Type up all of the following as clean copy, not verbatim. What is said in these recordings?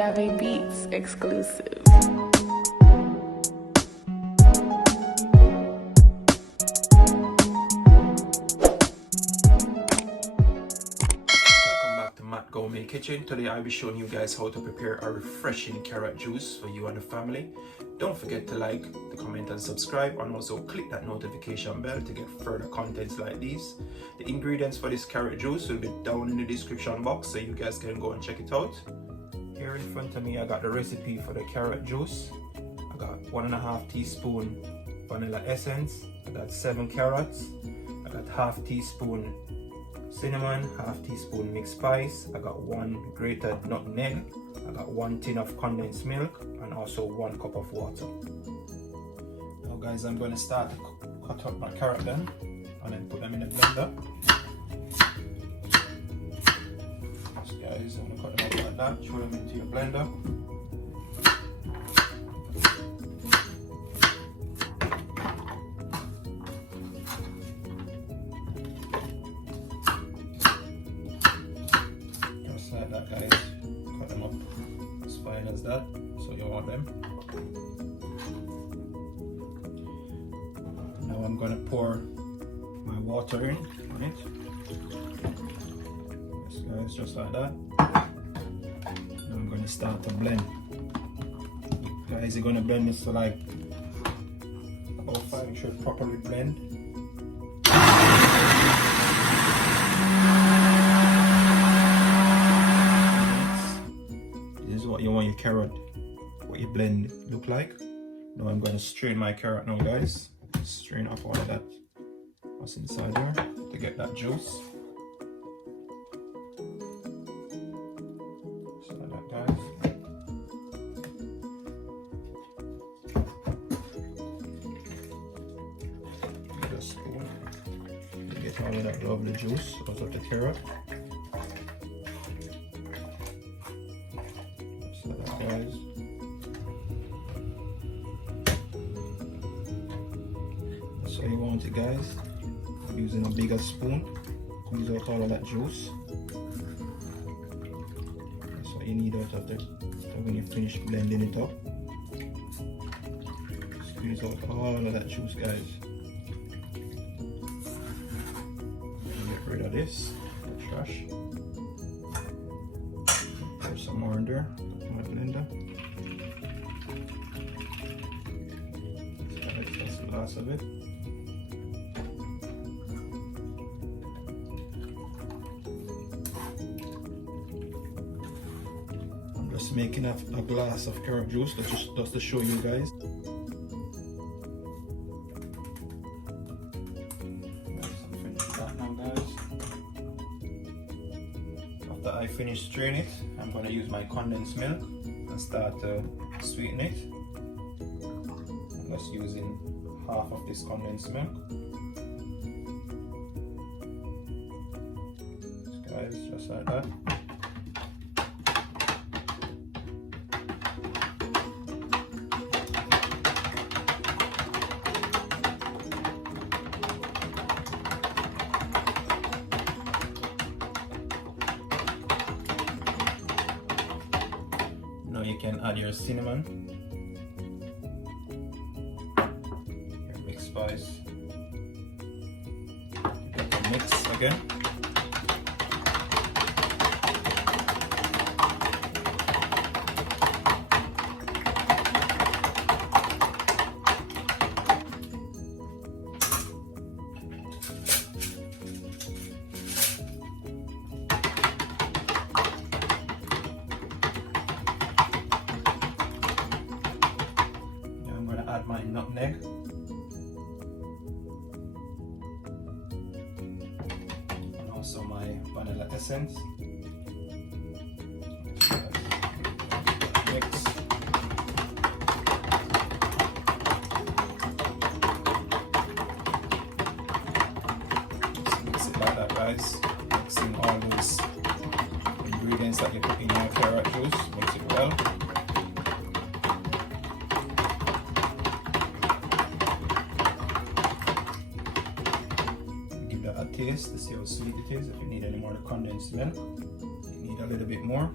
Jave Beats exclusive. Matt Gourmet Kitchen. Today I'll be showing you guys how to prepare a refreshing carrot juice for you and the family. Don't forget to like, to comment and subscribe, and also click that notification bell to get further contents like these. The ingredients for this carrot juice will be down in the description box so you guys can go and check it out. Here in front of me I got the recipe for the carrot juice. I got 1.5 teaspoon vanilla essence. I got 7 carrots. I got half teaspoon cinnamon, half teaspoon mixed spice. I got 1 grated nutmeg. I got 1 tin of condensed milk and also 1 cup of water. Now guys, I'm going to start to cut up my carrot then and then put them in the blender. So guys, I'm going to cut them up like that, throw them into your blender. Like that, guys. Cut them up as fine as that, so you want them. Now I'm going to pour my water in on it. Yes guys, just like that. Now I'm going to start to blend. Guys, you're going to blend this to like about 5, make sure it properly blend. What you want your carrot, what your blend look like. Now I'm going to strain my carrot now guys. Strain off all of that what's inside there to get that juice. Just like that guys. Get a spoon to get all of that lovely juice out of the carrot. Guys, so you want it guys. I'm using a bigger spoon, squeeze out all of that juice. That's what you need out of it. So when you finish blending it up, squeeze out all of that juice guys. Get rid of this, the trash. Put some more in there. My blender. That's the last of it. I'm just making a glass of carrot juice just to show you guys. I'm finished that now guys. After I finish straining it, I'm going to use my condensed milk and start to sweeten it. I'm just using half of this condensed milk. Guys, just like that. Now you can add your cinnamon, your mixed spice, get the mix again. Add my nutmeg and also my vanilla essence. Mix. Just mix it like that guys, mixing all those ingredients that you put in your carrot juice, mix it well. A taste to see how sweet it is. If you need any more condensed milk, you need a little bit more.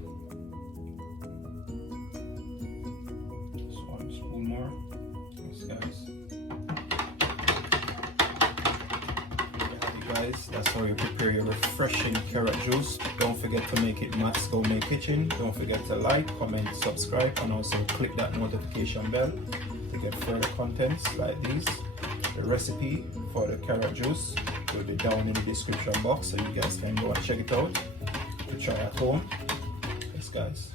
guys, that's how you prepare your refreshing carrot juice. Don't forget to make it Matt Gourmet Kitchen. Don't forget to like, comment, subscribe, and also click that notification bell to get further contents like these. The recipe for the carrot juice will be down in the description box, so you guys can go and check it out to try at home. Yes guys.